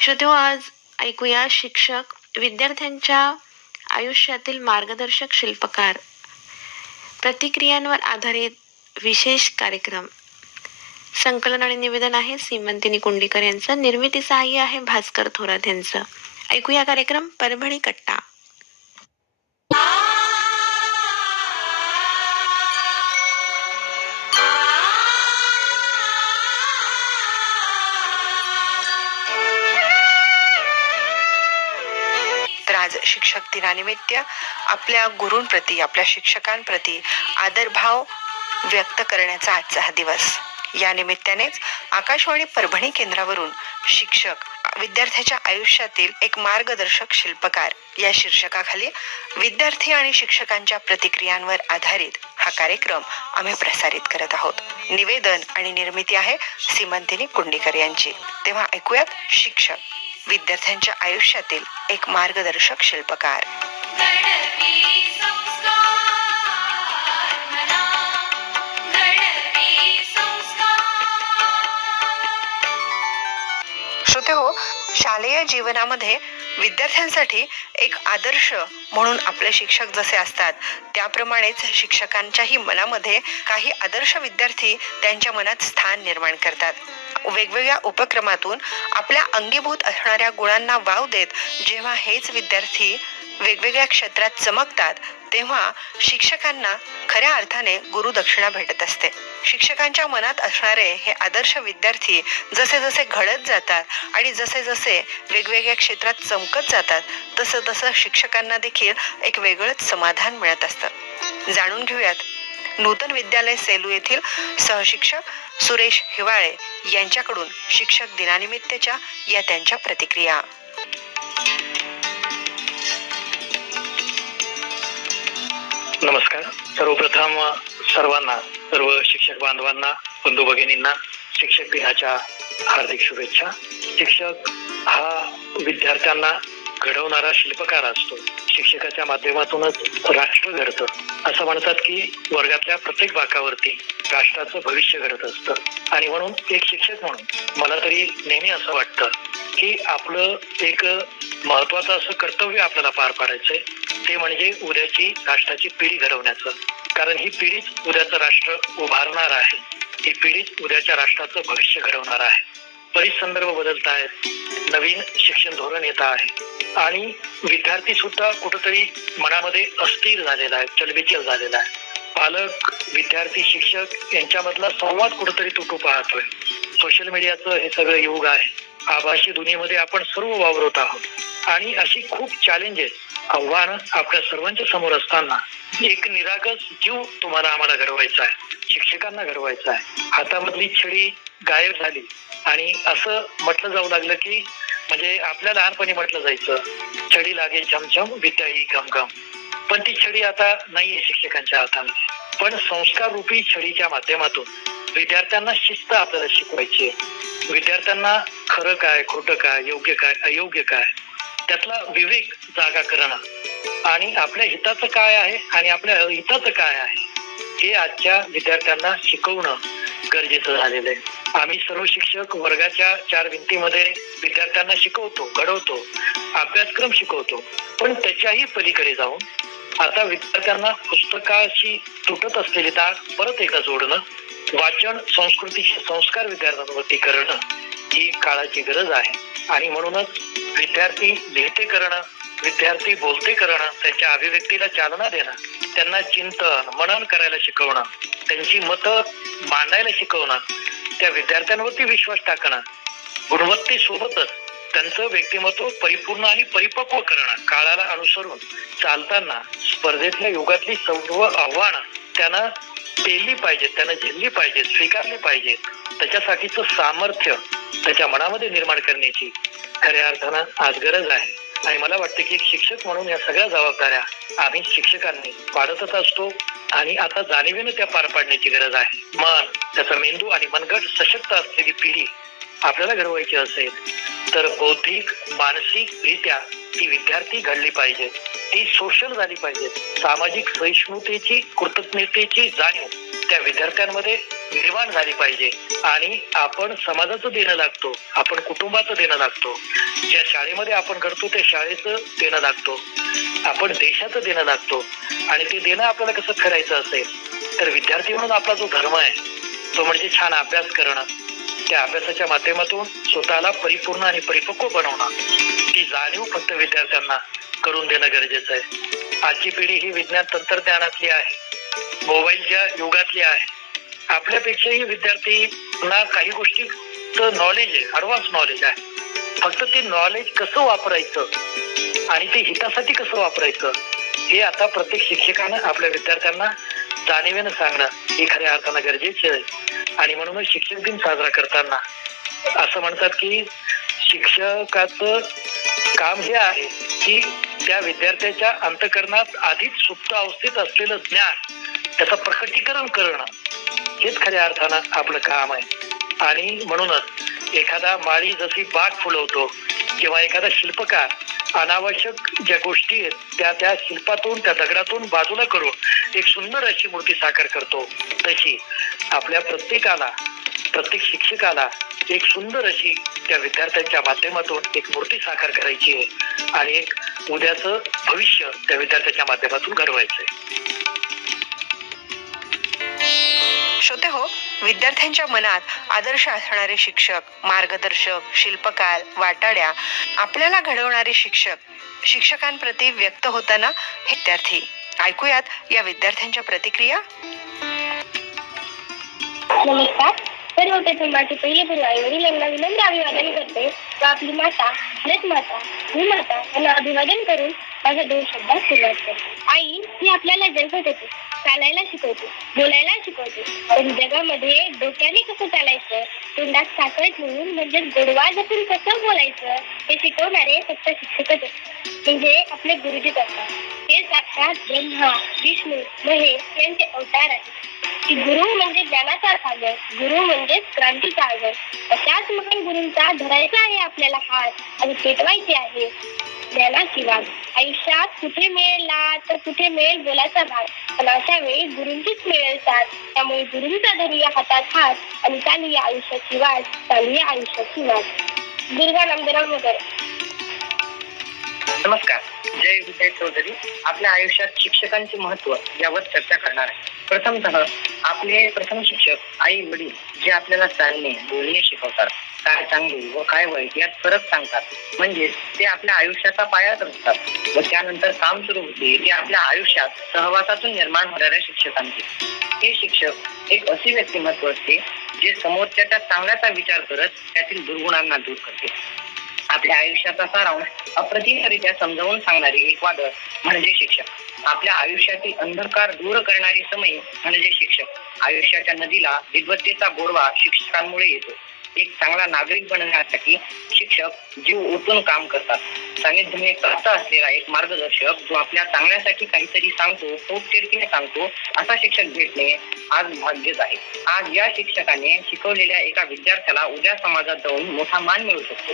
श्रोतेहो, आज ऐकूया शिक्षक विद्यार्थ्यांच्या आयुष्यातील मार्गदर्शक शिल्पकार प्रतिक्रियांवर आधारित विशेष कार्यक्रम. संकलन आणि निवेदन आहे सीमंतिनी कुंडीकर यांचं. निर्मिती सहाय्य आहे भास्कर थोरात यांचं. ऐकूया कार्यक्रम परभणी कट्टा. तर आज शिक्षक दिनानिमित्त आपल्या गुरूंप्रती, आपल्या शिक्षकांप्रती आदरभाव व्यक्त करण्याचा आजचा हा दिवस. या निमित्तानेच आकाशवाणी परभणी केंद्रावरून शिक्षक विद्यार्थ्याच्या आयुष्यातील एक मार्गदर्शक शिल्पकार या शीर्षकाखाली विद्यार्थी आणि शिक्षकांच्या प्रतिक्रियांवर आधारित हा कार्यक्रम आम्ही प्रसारित करत आहोत. निवेदन आणि निर्मिती आहे सीमंतिनी कुंडीकर यांची. तेव्हा ऐकूयात शिक्षक विद्यार्थ्यांच्या आयुष्यातील एक मार्गदर्शक शिल्पकार. श्रोते हो, शालेय जीवनामध्ये विद्यार्थ्यांसाठी एक आदर्श म्हणून आपले शिक्षक जसे असतात त्याप्रमाणेच शिक्षकांच्याही मनामध्ये काही आदर्श विद्यार्थी त्यांच्या मनात स्थान निर्माण करतात. वेगवेगळ्या उपक्रमातून आपल्या अंगीभूत असणाऱ्या गुणांना वाव देत जेव्हा हेच विद्यार्थी वेगवेगळ्या क्षेत्रात चमकतात तेव्हा शिक्षकांना खऱ्या अर्थाने गुरुदक्षिणा भेटत असते. शिक्षकांच्या मनात असणारे हे आदर्श विद्यार्थी जसे जसे घडत जातात आणि जसे जसे वेगवेगळ्या क्षेत्रात चमकत जातात तसं तसं शिक्षकांना देखील एक वेगळंच समाधान मिळत असतं. जाणून घेऊयात नूतन विद्यालय सेलू येथील सहशिक्षक सुरेश हिवाळे यांच्याकडून शिक्षक दिनानिमित्तच्या या त्यांच्या प्रतिक्रिया. नमस्कार. सर्वप्रथम सर्वांना, सर्व शिक्षक बांधवांना, बंधू भगिनींना शिक्षक दिनाच्या हार्दिक शुभेच्छा. शिक्षक हा विद्यार्थ्यांना घडवणारा शिल्पकार असतो. शिक्षकाच्या माध्यमातूनच राष्ट्र घडतं. असं म्हणतात की वर्गातल्या प्रत्येक बाकावरती राष्ट्राचं भविष्य घडत असतं. आणि म्हणून एक शिक्षक म्हणून मला तरी नेहमी असं वाटतं की आपलं एक महत्वाचं असं कर्तव्य आपल्याला पार पाडायचंय, ते म्हणजे उद्याची राष्ट्राची पिढी घडवण्याचं. कारण ही पिढीच उद्याचं राष्ट्र उभारणार आहे. ही पिढीच उद्याच्या राष्ट्राचं भविष्य घडवणार आहे. बरीच संदर्भ बदलत आहेत, नवीन शिक्षण धोरण येत आहे आणि विद्यार्थी सुद्धा कुठेतरी मनामध्ये अस्थिर झालेला आहे, चलबिचल झालेला आहे. पालक, विद्यार्थी, शिक्षक यांच्यामधला संवाद कुठेतरी तुटू पाहतोय. सोशल मीडियाचं हे सगळं युग आहे. आभासी दुनियेमध्ये आपण सर्व वावरत आहोत आणि अशी खूप चॅलेंजेस, आव्हानं आपल्या सर्वांच्या समोर असताना एक निरागस जीव तुम्हाला आम्हाला घडवायचा आहे, शिक्षकांना घडवायचा आहे. हातामधली छडी गायब झाली आणि असं म्हटलं जाऊ लागलं की म्हणजे आपल्या लहानपणी म्हटलं जायचं, छडी लागे झमझम विद्या ही घमघम. पण ती छडी आता नाहीये शिक्षकांच्या हातामध्ये. पण संस्कार रूपी छडीच्या माध्यमातून विद्यार्थ्यांना शिस्त आपल्याला शिकवायची आहे. विद्यार्थ्यांना खरं काय, खोटं काय, योग्य काय, अयोग्य काय, त्यातला विवेक जागा करणं आणि आपल्या हिताचं काय आहे आणि आपल्या अहिताचं काय आहे हे आजच्या विद्यार्थ्यांना शिकवणं गरजेचं झालेलं आहे. आम्ही सर्व शिक्षक वर्गाच्या चार भिंतीमध्ये विद्यार्थ्यांना शिकवतो, घडवतो, अभ्यासक्रम शिकवतो. पण त्याच्याही पलीकडे जाऊन आता विद्यार्थ्यांना पुस्तकाशी तुटत असलेली तार परत एकदा जोडणं, वाचन संस्कृतीचे संस्कार विद्यार्थ्यांवरती करणं ही काळाची गरज आहे. आणि म्हणूनच विद्यार्थी लिहिते करणं, विद्यार्थी बोलते करणं, त्यांच्या अभिव्यक्तीला चालना देणं, त्यांना चिंतन मनन करायला शिकवणं, त्यांची मतं मांडायला शिकवणं, त्या विद्यार्थ्यांवरती विश्वास टाकणं, गुणवत्तेसोबतच त्यांचं व्यक्तिमत्व परिपूर्ण आणि परिपक्व करणं, काळाला अनुसरून चालताना स्पर्धेतल्या युगातली सर्व आव्हानं त्यांना पेलली पाहिजेत, त्यांना झेलली पाहिजेत, स्वीकारली पाहिजेत. त्याच्यासाठीचं सामर्थ्य त्याच्या मनामध्ये निर्माण करण्याची खऱ्या अर्थानं आज गरज आहे. आणि मला वाटतं की एक शिक्षक म्हणून या सगळ्या जबाबदाऱ्या आम्ही शिक्षकांनी पाडतच असतो आणि आता जाणीवेनं त्या पार पाडण्याची गरज आहे. मन, त्याचा मेंदू आणि मनगट सशक्त असलेली पिढी आपल्याला घडवायची असेल तर बौद्धिक, मानसिकरित्या ती विद्यार्थी घडली पाहिजे, ती सोशल झाली पाहिजे. सामाजिक सहिष्णुतेची, कृतज्ञतेची जाणीव त्या विद्यार्थ्यांमध्ये निर्माण झाली पाहिजे आणि आपण समाजाचं देणं लागतो, आपण कुटुंबाचं देणं लागतो, ज्या शाळेमध्ये आपण करतो त्या शाळेचं देणं लागतो, आपण देशाचं देणं लागतो. आणि ते देणं आपल्याला कसं करायचं असेल तर विद्यार्थी म्हणून आपला जो धर्म आहे तो म्हणजे छान अभ्यास करणं, त्या अभ्यासाच्या माध्यमातून स्वतःला परिपूर्ण आणि परिपक्व बनवणं, ही जाणीव फक्त विद्यार्थ्यांना करून देणं गरजेचं आहे. आजची पिढी ही विज्ञान तंत्रज्ञानातली आहे, मोबाईलच्या युगातली आहे. आपल्यापेक्षाही विद्यार्थ्यांना काही गोष्टीचं नॉलेज आहे, ऍडव्हान्स नॉलेज आहे. फक्त ते नॉलेज कसं वापरायचं आणि ते हितासाठी कसं वापरायचं हे आता प्रत्येक शिक्षकानं आपल्या विद्यार्थ्यांना जाणीवेनं सांगणं हे खऱ्या अर्थानं गरजेचं आहे. आणि म्हणूनच शिक्षक दिन साजरा करताना असं म्हणतात की शिक्षकाचं काम हे आहे की त्या विद्यार्थ्याच्या अंतःकरणात आधीच सुप्त अवस्थेत असलेलं ज्ञान त्याचं प्रकटीकरण करणं हेच खऱ्या अर्थानं आपलं काम आहे. आणि म्हणूनच एखादा माळी जशी बाग फुलवतो किंवा एखादा शिल्पकार अनावश्यक ज्या गोष्टी आहेत त्या शिल्पातून त्या दगडातून बाजूला करून एक सुंदर अशी मूर्ती साकार करतो, तशी आपल्या प्रत्येक शिक्षकाला एक सुंदर अशी त्या विद्यार्थ्यांच्या माध्यमातून एक मूर्ती साकार करायची आहे आणि एक उद्याचं भविष्य त्या विद्यार्थ्याच्या माध्यमातून घडवायचंय. श्रोते हो, विद्यार्थ्यांच्या मनात आदर्श असणारे शिक्षक, मार्गदर्शक, शिल्पकार, वाटाड्या, आपल्याला घडवणारे शिक्षकांप्रती व्यक्त होताना हे विद्यार्थी. ऐकूयात या विद्यार्थ्यांच्या प्रतिक्रिया. नमस्कार. सर्वप्रथम माझे पहिले गुरु आई वडिलांना विनम्र अभिवादन करते व आपली माता भारत माता भूमाता यांना अभिवादन करून माझ्या 2 शब्दात सुरुवात करते. आई ही आपल्याला जन्म देते, चालायला शिकवते, बोलायला शिकवते, पण जगामध्ये डोक्याने कसं चालायचं, तोंडात साखर ठेवून म्हणजे गोडवा जपून कसं बोलायचं हे शिकवणारे फक्त शिक्षकच असतात, म्हणजे आपले गुरुजीच असतात. हे साक्षात ब्रह्मा विष्णू महेश यांचे अवतार आहेत. गुरु म्हणजे ज्ञानाचा सागर, गुरु म्हणजे क्रांतीचा आगर. अशाच महान गुरूंचा धरायचा आहे आपल्याला हात आणि पेटवायचे आहे ज्ञानाची वाट. आयुष्यात कुठे मिळेल लाट तर कुठे मिळेल बोलाचा भाग, पण अशा वेळी गुरूंचीच मिळेल साथ. त्यामुळे गुरूंचा धरूया हातात हात आणि चालूया आयुष्याची वाट, चालूया आयुष्याची वाट. दुर्गा नामदेवराव मगर. नमस्कार. जय विजय चौधरी. आपल्या आयुष्यात शिक्षकांचे महत्व यावर चर्चा करणार आहे. प्रथमतः आपले प्रथम शिक्षक आई वडील जे आपल्याला चालणे बोलणे शिकवतात, काय चांगले व काय वाईट यात फरक सांगतात, म्हणजे ते आपल्या आयुष्याचा पायाच असतात व त्यानंतर काम सुरू होते ते आपल्या आयुष्यात सहवासातून निर्माण होणाऱ्या शिक्षकांचे. हे शिक्षक एक अशी व्यक्तिमत्व असते जे समोरच्याचा चांगल्याचा विचार करत त्यातील दुर्गुणांना दूर करते. आपल्या आयुष्याचा सारांश अप्रतिमरित्या समजावून सांगणारे एक वादळ म्हणजे शिक्षक. आपल्या आयुष्यातील अंधकार दूर करणारी समय म्हणजे शिक्षक. आयुष्याच्या नदीला विद्वत्तेचा गोडवा शिक्षकांमुळे येतो. एक चांगला नागरिक बनण्यासाठी शिक्षक जीव ओतून काम करतात. सानिध्याने प्राप्त असलेला एक मार्गदर्शक जो आपल्या चांगल्यासाठी काहीतरी सांगतो, पोटतिडकीने सांगतो, असा शिक्षक भेटणे आज भाग्यच आहे. आज या शिक्षकाने शिकवलेल्या एका विद्यार्थ्याला उद्या समाजात जाऊन मोठा मान मिळू शकतो.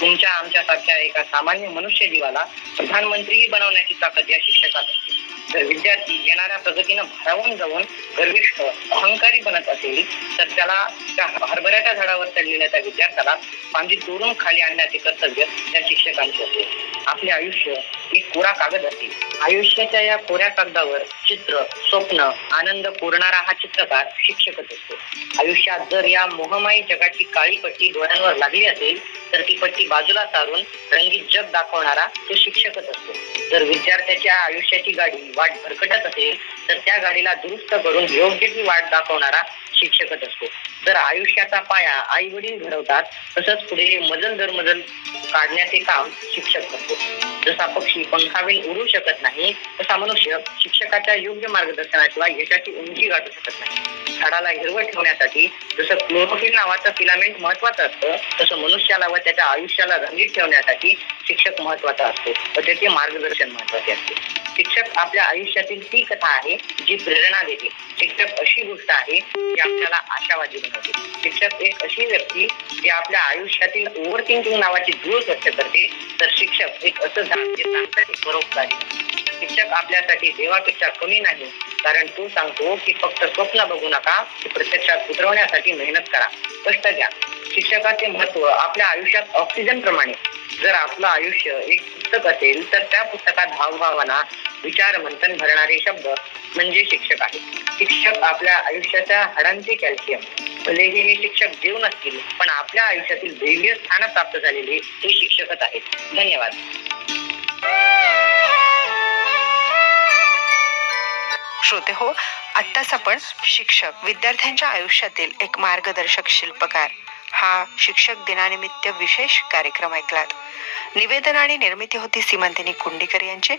तुमच्या आमच्यासारख्या एका सामान्य मनुष्य जीवाला प्रधानमंत्रीही बनवण्याची ताकद या शिक्षकात असते. जर विद्यार्थी येणाऱ्या प्रगतीनं भारावून जाऊन गर्विष्ठ अहंकारी बनत असेल तर त्याला त्या हरभऱ्याच्या झाडावर चढलेल्या त्या विद्यार्थ्याला फांदी तोडून खाली आणण्याचे कर्तव्य त्या शिक्षकांचे असते. आपले आयुष्य एक कोरा कागद असते. आयुष्याच्या या कोऱ्या कागदावर चित्र, स्वप्न, आनंद कोरणारा हा चित्रकार शिक्षकच असतो. आयुष्यात जर या मोहमायी जगाची काळी पट्टी डोळ्यांवर लागली असेल तर ती पट्टी बाजूला सारून रंगीत जग दाखवणारा तो शिक्षकच असतो. जर विद्यार्थ्याच्या आयुष्याची गाडी वाट भरकटत असेल तर त्या गाडीला दुरुस्त करून योग्य ती वाट दाखवणारा शिक्षकच असतो. जर आयुष्याचा पाया आई वडील घडवतात तसंच पुढे मजल दर मजल काढण्याचे काम शिक्षक करतो. जसा पक्षी पंखावेल उडू शकत नाही तसा मनुष्य शिक्षकाच्या योग्य मार्गदर्शनाशिवाय यशाची उंची गाठू शकत नाही. झाडाला हिरवं ठेवण्यासाठी जसं क्लोरोफिल नावाचं फिलामेंट महत्वाचं असतं तसं मनुष्याला व त्याच्या आयुष्याला रंगीत ठेवण्यासाठी शिक्षक महत्वाचा असतो व त्याचे मार्गदर्शन महत्वाचे असते. शिक्षक आपल्या आयुष्यातील ती कथा आहे जी प्रेरणा देते. शिक्षक अशी गोष्ट आहे जी आपल्याला आशावादी बनवते. शिक्षक एक अशी व्यक्ती जी आपल्या आयुष्यातील ओव्हर थिंकिंग नावाची धूळ स्वच्छ करते. तर शिक्षक एक असं झाड जे सांगतात परोपकारी. शिक्षक आपल्यासाठी देवापेक्षा कमी नाही, कारण तो सांगतो की फक्त स्वप्न बघू नका, ते प्रत्यक्षात उतरवण्यासाठी मेहनत करा, कष्ट घ्या. शिक्षकाचे महत्व आपल्या आयुष्यात ऑक्सिजन प्रमाणे. जर आपलं आयुष्य एक पुस्तक असेल तर त्या पुस्तकात भावभावना, विचार मंथन भरणारे शब्द म्हणजे शिक्षक आहे. शिक्षक आपल्या आयुष्याच्या हाडांचे कॅल्शियम. भलेही हे शिक्षक देव नसतील, पण आपल्या आयुष्यातील दैवीय स्थान प्राप्त झालेले ते शिक्षकच आहेत. धन्यवाद. श्रोते हो, आत्ताच आपण शिक्षक विद्यार्थ्यांच्या आयुष्यातील एक मार्गदर्शक शिल्पकार हा शिक्षक दिनानिमित्त विशेष कार्यक्रम ऐकलात. निवेदन आणि निर्मिती होती सीमंतिनी कुंडीकर यांची.